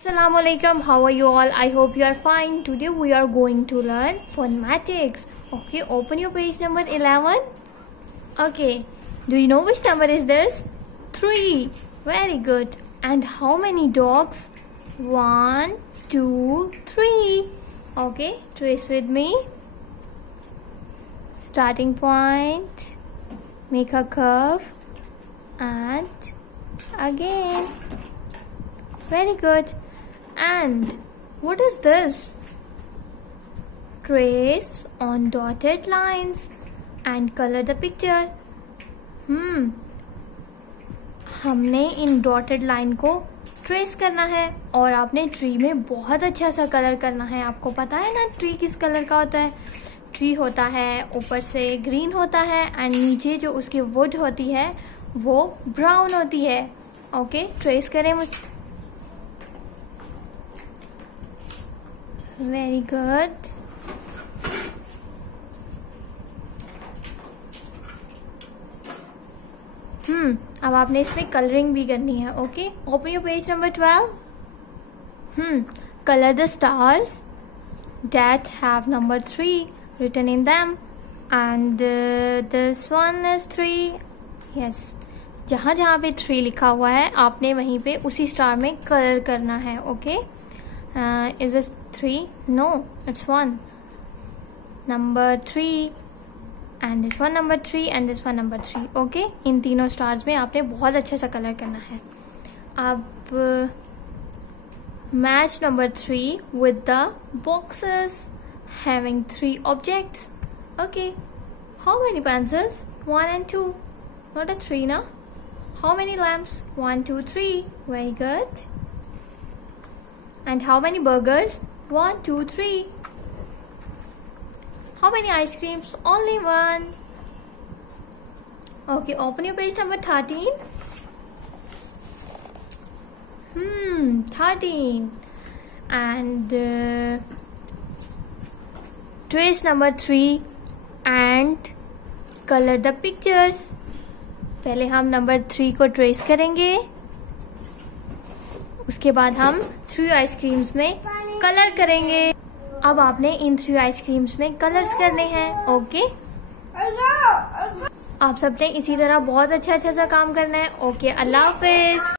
Assalamualaikum, how are you all? I hope you are fine. Today we are going to learn phonetics. Okay, open your page number 11. Okay, do you know which number is this? 3. Very good. And how many dogs? 1, 2, 3. Okay, trace with me. Starting point, make a curve, and again. Very good. And what is this? Trace on dotted lines and color the picture. हमने इन dotted line को trace करना है और आपने tree में बहुत अच्छा सा कलर करना है. आपको पता है ना ट्री किस कलर का होता है? ट्री होता है ऊपर से ग्रीन होता है एंड नीचे जो उसकी वुड होती है वो ब्राउन होती है. ओके, ट्रेस करें मुझ. Very good. अब आपने इसमें कलरिंग भी करनी है. Okay, open your page number 12. Colour the stars that have number 3 written in them and this one is 3. yes, जहाँ जहाँ पे 3 लिखा हुआ है आपने वहीं पे उसी स्टार में कलर करना है. Okay, is this 3? no, it's 1. number 3 and this one number 3 and this one number 3. Okay, इन तीनों स्टार्स में आपने बहुत अच्छे सा कलर करना है. अब match number 3 with the boxes having 3 objects. Okay, how many pencils? 1 and 2, not a 3 na. How many lamps? 1 2 3. Very good. And how many burgers? 1 2 3. How many ice creams? Only 1. Okay, open your page number 13. 13. And trace number 3 and color the pictures. पहले हम number 3 को trace करेंगे, उसके बाद हम 3 ice creams में colour करेंगे. अब आपने इन 3 आइसक्रीम्स में कलर्स करने हैं. ओके, आप सबने इसी तरह बहुत अच्छा सा काम करना है. ओके, अल्लाह हाफिज.